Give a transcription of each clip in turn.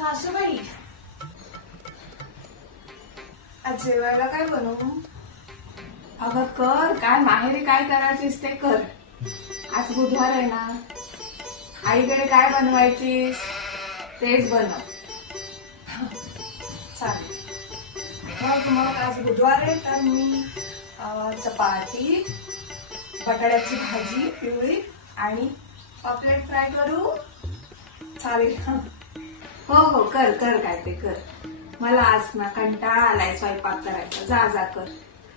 सासूबाई, आज जेवायला काय बनवू? अगं कर, काय माहेरी काय करायचीस ते कर. आज बुधवार आहे ना, आईकडे काय बनवायचीस तेच बनव. चालेल. मग आज बुधवार आहे तर मी चपाती, बटाट्याची भाजी पिवळी आणि पापलेट फ्राय करू. चालेल. हो हो, कर कर, काय ते कर. मला आज ना कंटाळा आलाय स्वयंपाक करायचा. जा जा कर.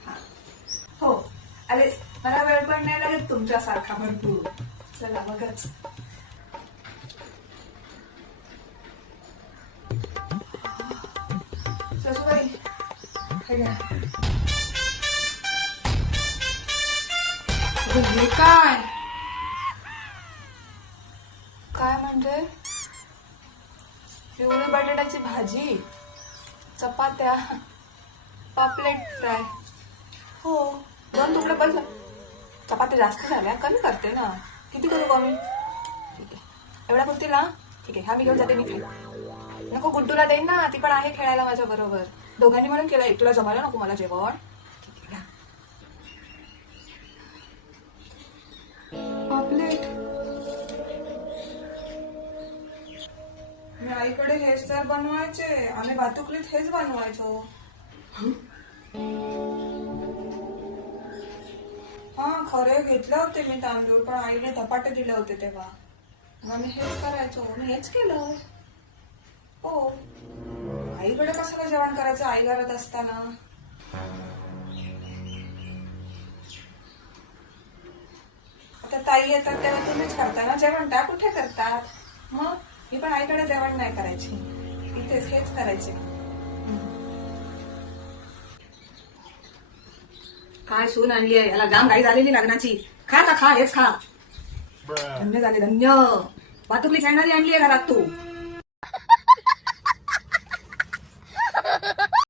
हा. हो, अरे मला वेळ पण नाही लागत तुमच्यासारखा भरपूर. चला बघच. सासूबाई, हे घ्या. हे काय काय म्हणजे? पिवळी बटाट्याची भाजी, चपात्या, पापलेट फ्राय. हो, 2 तुकडे बस. चपात्या जास्त झाल्या, कमी करते ना. किती करू कमी? ठीक आहे, एवढ्या पुरतील ना? ठीक आहे, हा मी घेऊन जाते. मी नको, गुड्डूला देईन ना, ती पण आहे खेळायला माझ्या बरोबर. दोघांनी म्हणून केलं, एकटीला जमायला नको मला जेवण. ठीक आहे, घ्या. पापलेट. मी आईकडे हेच तर बनवायचे. आम्ही भातुकलीत हेच बनवायचो. हा, खरे घेतले होते मी तांदूळ, पण आईने धपाटे दिले होते तेव्हा. मग मी हेच करायचो, मी हेच केलं. हो, आईकडे कशाला जेवण करायचं आई घरात असताना. आता ताई येतात तेव्हा तुम्हीच करता ना जेवण, त्या कुठे करतात? मग मी पण आईकडे जेवण नाही करायची, इथेच हेच करायचे. काय सून आणली आहे, याला जाम घाई झालेली लग्नाची. खा, हेच खा. धन्य झाले, धन्य. वाहतुकली खेळणारी आणली आहे घरात तू.